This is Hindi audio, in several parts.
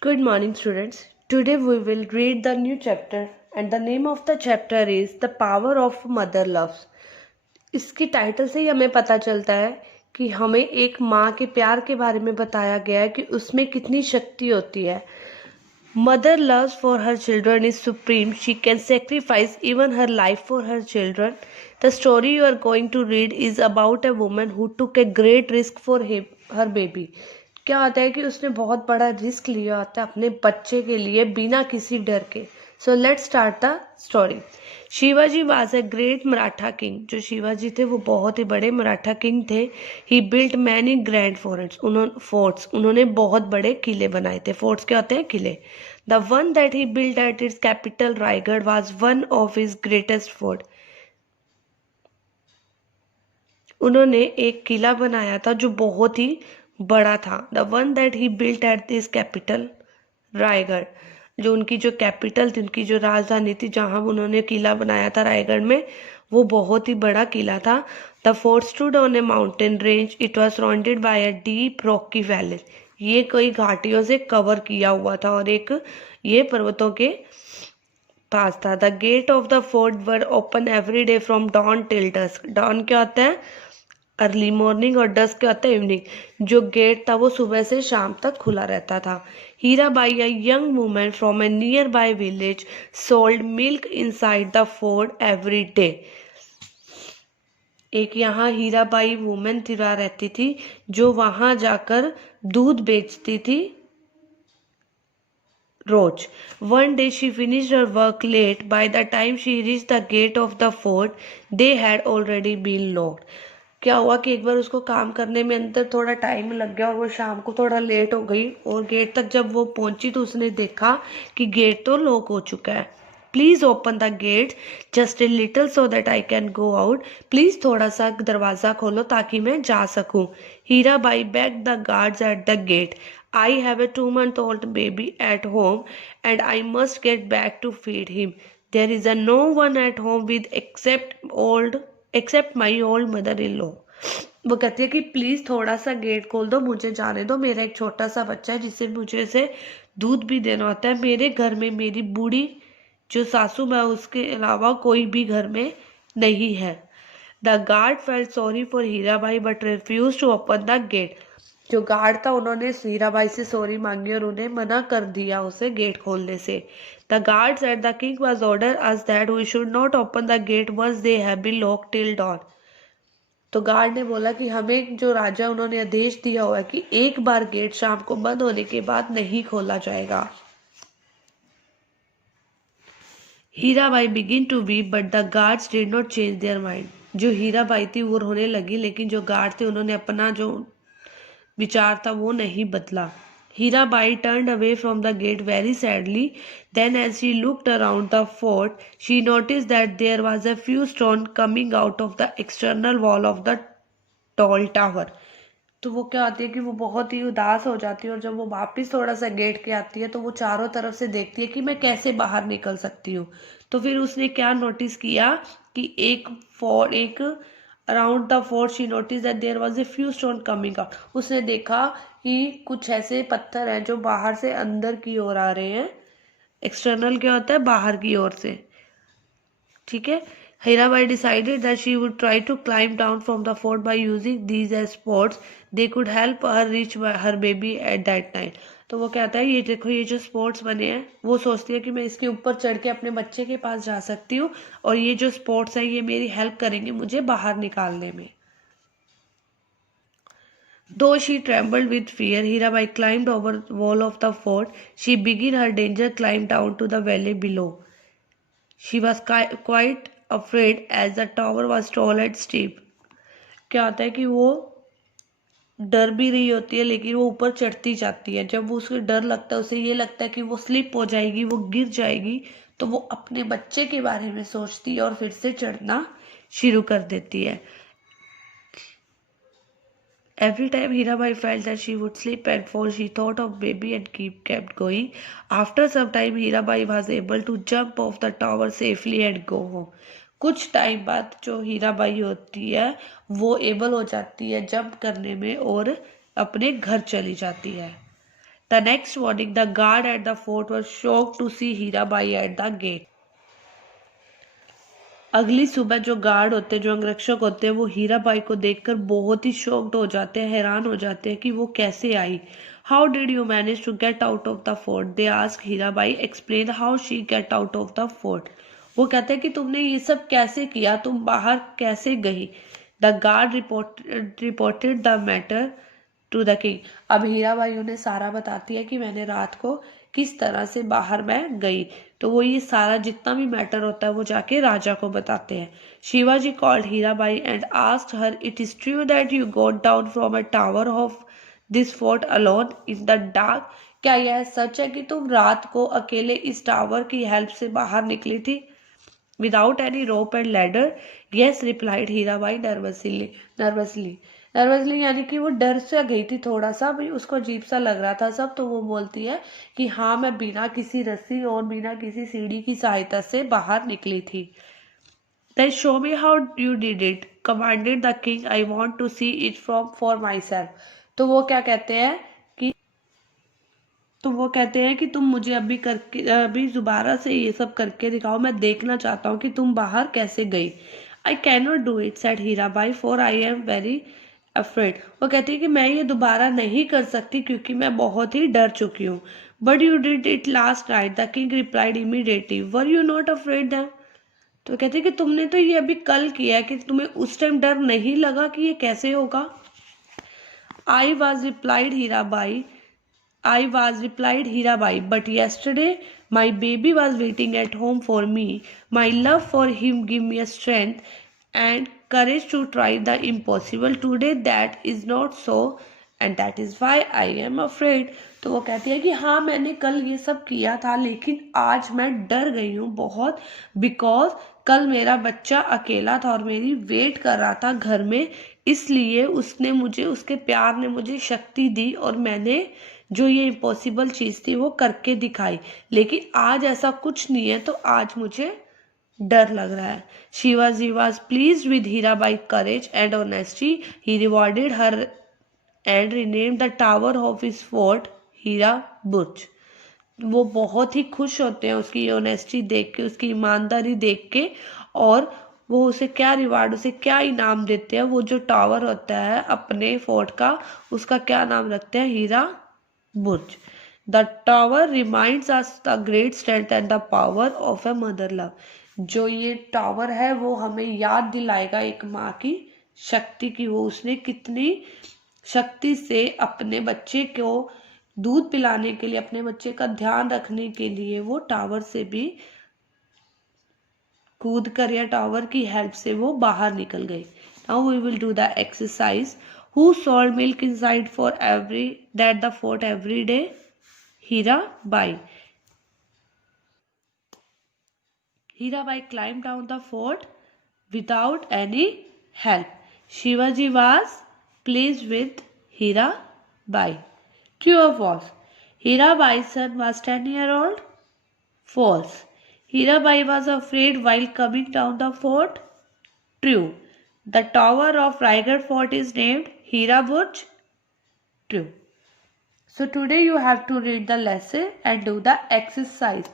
Good morning, students. Today we will read the new chapter, and the name of the chapter is The Power of Mother Love. इसकी टाइटल से ही हमें पता चलता है कि हमें एक माँ के प्यार के बारे में बताया गया है कि उसमें कितनी शक्ति होती है. Mother loves for her children is supreme. She can sacrifice even her life for her children. The story you are going to read is about a woman who took a great risk for her baby. क्या होता है कि उसने बहुत बड़ा रिस्क लिया होता है अपने बच्चे के लिए बिना किसी डर के. So let's start the story. Shivaji was a great Maratha king. जो शिवाजी थे वो बहुत ही बड़े मराठा किंग थे. ही बिल्ट मैनी ग्रैंड फोर्ट्स. उन्होंने बहुत बड़े किले बनाए थे. फोर्ट्स क्या होते हैं? किले. The one that he built at its capital Raigarh was one of his greatest fort. उन्होंने एक किला बनाया था जो बहुत ही बड़ा था. The one that he built at this capital Raigarh. जो उनकी जो कैपिटल थी, उनकी जो राजधानी थी, जहां उन्होंने किला बनाया था रायगढ़ में, वो बहुत ही बड़ा किला था. The fort stood on A mountain range. It was surrounded by a deep Rocky valley. ये कई घाटियों से कवर किया हुआ था और एक ये पर्वतों के पास था. The gate of the fort were open every day from dawn till dusk. Dawn क्या होता है? Early morning. और डस्क क्या होता है? इवनिंग. जो गेट था वो सुबह से शाम तक खुला रहता था. Hirabai, a young woman from A near by village, sold milk inside the fort every day. एक यहाँ हीराबाई वुमेन तिरा रहती थी जो वहां जाकर दूध बेचती थी रोज. One day she finished her work late. By the time she reached the gate of the fort, they had already been locked. क्या हुआ कि एक बार उसको काम करने में अंदर थोड़ा टाइम लग गया और वो शाम को थोड़ा लेट हो गई. और गेट तक जब वो पहुंची तो उसने देखा कि गेट तो लॉक हो चुका है. Please open the get just a little so that I can go out. Please थोड़ा सा दरवाजा खोलो ताकि मैं जा सकूं. Hirabai begged the guards at the gate. I have a 2-month-old baby at home and I must get back to feed him. There is no one at home with except my old mother-in-law. वो कहती है कि प्लीज थोड़ा सा गेट खोल दो, मुझे जाने दो. मेरा एक छोटा सा बच्चा है जिसे मुझे से दूध भी देना होता है. मेरे घर में मेरी बूढ़ी जो सासू माँ, उसके अलावा कोई भी घर में नहीं है. The guard felt sorry for Hirabai but refuse to open the gate. जो गार्ड था उन्होंने हीराबाई से सॉरी मांगी और उन्हें मना कर दिया उसे गेट खोलने से. The guard said the king was order us that we should not open the gate once they have been locked till dawn. तो गार्ड ने बोला कि हमें जो राजा उन्होंने आदेश दिया हुआ है कि एक बार गेट शाम को बंद होने के बाद नहीं खोला जाएगा. Hirabai begin to weep but the guards did not change their mind. जो हीराबाई थी वो रोने लगी, लेकिन जो गार्ड थे उन्होंने अपना जो विचार था वो नहीं बदला. Hirabai turned away from the gate very sadly. Then as she looked around the fort, she noticed that there was a few stones coming out of the external wall of the tall tower. तो वो क्या आती है कि वो बहुत ही उदास हो जाती है और जब वो वापस थोड़ा सा गेट के आती है तो वो चारों तरफ से देखती है कि मैं कैसे बाहर निकल सकती हूँ. तो फिर उसने क्या नोटिस किया कि एक around the fort she notice that there was a few stone coming out. उसने देखा कि कुछ ऐसे पत्थर हैं जो बाहर से अंदर की ओर आ रहे हैं. एक्सटर्नल क्या होता है? बाहर की ओर से. ठीक है. Hirabai decided that she would try to climb down from the fort by using these as sports. They could help her reach her baby at that night. तो वो कहता है, ये देखो ये जो स्पोर्ट्स बने हैं, वो सोचती है कि मैं इसके ऊपर चढ़ के अपने बच्चे के पास जा सकती हूँ और ये जो स्पोर्ट्स हैं ये मेरी हेल्प करेंगे मुझे बाहर निकालने में. Though she trembled with fear, Hirabai climbed over the wall of the fort. She began her danger climb down to the valley below. She was quite afraid as the tower was tall and steep. क्या होता है कि वो डर भी रही होती है लेकिन वो ऊपर चढ़ती जाती है. जब वो उसे डर लगता है, उसे ये लगता है कि वो स्लिप हो जाएगी, वो गिर जाएगी, तो वो अपने बच्चे के बारे में सोचती है और फिर से चढ़ना शुरू कर देती है. Every time Hirabai felt that she would slip and fall, she thought of baby and kept going. After some time, Hirabai was able to jump off the tower safely and go home. कुछ टाइम बाद जो हीराबाई होती है वो एबल हो जाती है जंप करने में और अपने घर चली जाती है. The next morning, the guard at the fort was shocked to see Hirabai at the gate. अगली सुबह जो गार्ड होते हैं, जो अंगरक्षक होते हैं, वो हीराबाई को देखकर बहुत ही शॉक्ड हो जाते हैं, हैरान हो जाते हैं कि वो कैसे आई. How did you manage to get out of the fort? They ask Hirabai explain how she get out of the fort. वो कहते हैं कि तुमने ये सब कैसे किया, तुम बाहर कैसे गई. The guard reported the matter to the king. अब हीराबाई उन्हें सारा बताती है कि मैंने रात को किस तरह से बाहर मैं गई. तो वो ये सारा जितना भी मैटर होता है वो जाके राजा को बताते हैं. Shivaji called Hirabai and asked her, it is true that you got down from a tower of this fort alone in the dark? क्या यह सच है कि तुम रात को अकेले इस टावर की हेल्प से बाहर निकली थी? Without any rope and ladder? Yes, replied Hirabai nervously यानी कि वो डर से गई थी, थोड़ा सा भी उसको अजीब सा लग रहा था सब. तो वो बोलती है कि हाँ, मैं बिना किसी रस्सी और बिना किसी सीढ़ी की सहायता से बाहर निकली थी. Then show me how you did it, commanded the king. I want to see it for myself. तो वो क्या कहते हैं कि तुम मुझे अभी दोबारा से ये सब करके दिखाओ, मैं देखना चाहता हूँ कि तुम बाहर कैसे गई. I cannot do it, said Hirabai, for I am very afraid. वो कहती है कि मैं ये दोबारा नहीं कर सकती क्योंकि मैं बहुत ही डर चुकी हूँ. But you did it last night, the king replied immediately. Were you not afraid then? तो कहती है कि तुमने तो ये अभी कल किया है, कि तुम्हें उस टाइम डर नहीं लगा कि ये कैसे होगा. I was replied Hirabai, but yesterday my baby was waiting at home for me. My love for him gave me a strength and courage to try the impossible. Today that is not so and that is why I am afraid. तो वो कहती है कि हाँ, मैंने कल ये सब किया था, लेकिन आज मैं डर गई हूँ बहुत, बिकॉज कल मेरा बच्चा अकेला था और मेरी वेट कर रहा था घर में, इसलिए उसके प्यार ने मुझे शक्ति दी और मैंने जो ये इम्पॉसिबल चीज़ थी वो करके दिखाई. लेकिन आज ऐसा कुछ नहीं है, तो आज मुझे डर लग रहा है. Shivaji was pleased with Hirabai courage and honesty. He rewarded her and renamed the tower of his fort Hira Burj. वो बहुत ही खुश होते हैं उसकी ऑनेस्टी देख के, उसकी ईमानदारी देख के, और वो उसे क्या इनाम देते हैं. वो जो टावर होता है अपने फोर्ट का, उसका क्या नाम रखते हैं? Hira Burj. The tower reminds us the great strength and the power of a mother love. जो ये टावर है वो हमें याद दिलाएगा एक माँ की शक्ति की, वो उसने कितनी शक्ति से अपने बच्चे को दूध पिलाने के लिए, अपने बच्चे का ध्यान रखने के लिए वो टावर से भी कूद कर या टावर की हेल्प से वो बाहर निकल गई. Now we will do the exercise. Who sold milk inside the fort every day? Hirabai. Hirabai climbed down the fort without any help. Shivaji was pleased with Hirabai. True or false? Hirabai's son was 10-year-old. False. Hirabai was afraid while coming down the fort. True. The tower of Raigad fort is named Hira Burj. True. So today you have to read the lesson and do the exercise.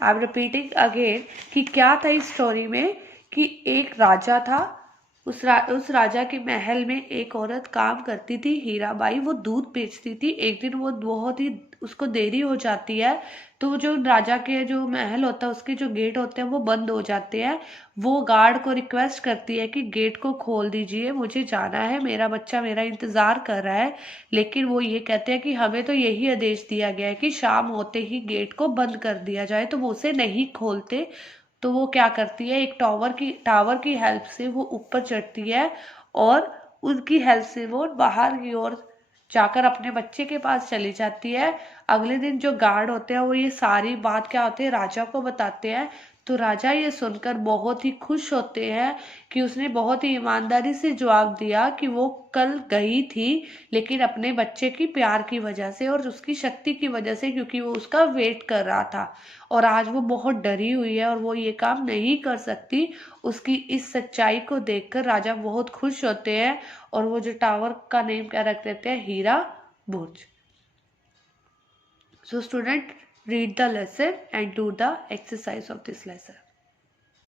I am repeating again कि क्या था इस स्टोरी में, कि एक राजा था, उस राजा के महल में एक औरत काम करती थी, हीराबाई. वो दूध बेचती थी. एक दिन वो बहुत ही उसको देरी हो जाती है, तो जो राजा के जो महल होता है उसके जो गेट होते हैं वो बंद हो जाते हैं. वो गार्ड को रिक्वेस्ट करती है कि गेट को खोल दीजिए, मुझे जाना है, मेरा बच्चा मेरा इंतज़ार कर रहा है. लेकिन वो ये कहते हैं कि हमें तो यही आदेश दिया गया है कि शाम होते ही गेट को बंद कर दिया जाए. तो वो उसे नहीं खोलते. तो वो क्या करती है, एक टावर की हेल्प से वो ऊपर चढ़ती है और उनकी हेल्प से वो बाहर की ओर जाकर अपने बच्चे के पास चली जाती है. अगले दिन जो गार्ड होते हैं वो ये सारी बात क्या होती है राजा को बताते हैं. तो राजा ये सुनकर बहुत ही खुश होते हैं कि उसने बहुत ही ईमानदारी से जवाब दिया कि वो कल गई थी, लेकिन अपने बच्चे की प्यार की वजह से और उसकी शक्ति की वजह से, क्योंकि वो उसका वेट कर रहा था. और आज वो बहुत डरी हुई है और वो ये काम नहीं कर सकती. उसकी इस सच्चाई को देखकर राजा बहुत खुश होते हैं और वो जो टावर का नेम क्या रख देते हैं? हीरा बुर्ज. So student, read the lesson and do the exercise of this lesson.